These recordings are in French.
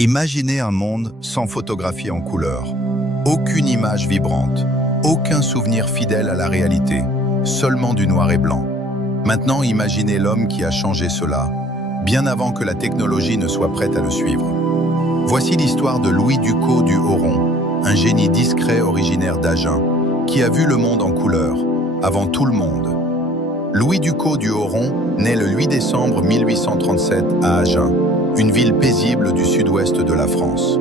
Imaginez un monde sans photographie en couleur. Aucune image vibrante, aucun souvenir fidèle à la réalité, seulement du noir et blanc. Maintenant, imaginez l'homme qui a changé cela, bien avant que la technologie ne soit prête à le suivre. Voici l'histoire de Louis Ducos du Oron, un génie discret originaire d'Agen, qui a vu le monde en couleur, avant tout le monde. Louis Ducos du Oron naît le 8 décembre 1837 à Agen, une ville paisible du sud-ouest de la France.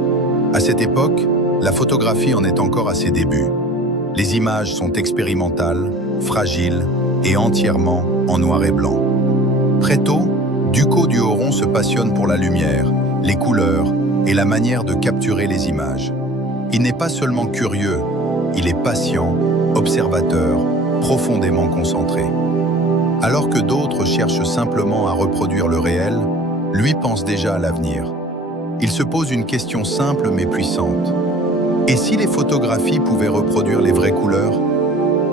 À cette époque, la photographie en est encore à ses débuts. Les images sont expérimentales, fragiles et entièrement en noir et blanc. Très tôt, Ducos du Oron se passionne pour la lumière, les couleurs et la manière de capturer les images. Il n'est pas seulement curieux, il est patient, observateur, profondément concentré. Alors que d'autres cherchent simplement à reproduire le réel, lui pense déjà à l'avenir. Il se pose une question simple mais puissante. Et si les photographies pouvaient reproduire les vraies couleurs?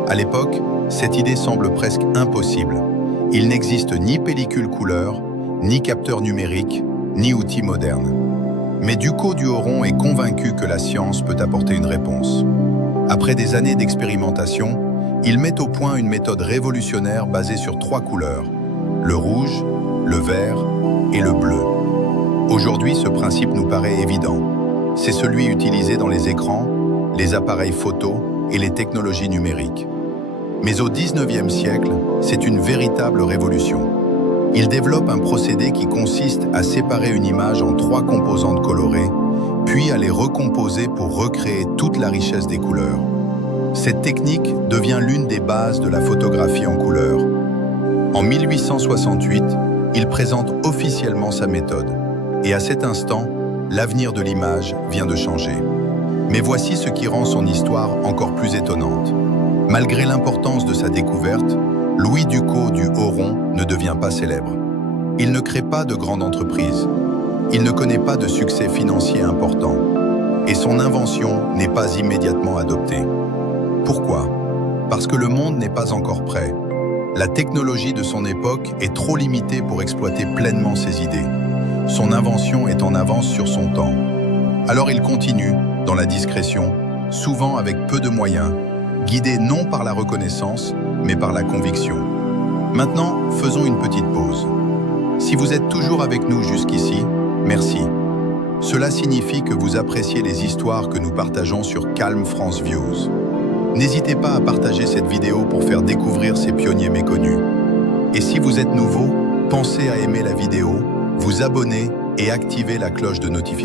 À l'époque, cette idée semble presque impossible. Il n'existe ni pellicule couleur, ni capteur numérique, ni outil moderne. Mais Ducos du Oron est convaincu que la science peut apporter une réponse. Après des années d'expérimentation, il met au point une méthode révolutionnaire basée sur 3 couleurs, le rouge, le vert et le bleu. Aujourd'hui, ce principe nous paraît évident. C'est celui utilisé dans les écrans, les appareils photo et les technologies numériques. Mais au XIXe siècle, c'est une véritable révolution. Il développe un procédé qui consiste à séparer une image en 3 composantes colorées, puis à les recomposer pour recréer toute la richesse des couleurs. Cette technique devient l'une des bases de la photographie en couleur. En 1868, il présente officiellement sa méthode. Et à cet instant, l'avenir de l'image vient de changer. Mais voici ce qui rend son histoire encore plus étonnante. Malgré l'importance de sa découverte, Louis Ducos du Oron ne devient pas célèbre. Il ne crée pas de grande entreprise. Il ne connaît pas de succès financier important. Et son invention n'est pas immédiatement adoptée. Pourquoi? Parce que le monde n'est pas encore prêt. La technologie de son époque est trop limitée pour exploiter pleinement ses idées. Son invention est en avance sur son temps. Alors il continue, dans la discrétion, souvent avec peu de moyens, guidé non par la reconnaissance, mais par la conviction. Maintenant, faisons une petite pause. Si vous êtes toujours avec nous jusqu'ici, merci. Cela signifie que vous appréciez les histoires que nous partageons sur Calm France Views. N'hésitez pas à partager cette vidéo pour faire découvrir ces pionniers méconnus. Et si vous êtes nouveau, pensez à aimer la vidéo, vous abonner et activer la cloche de notification.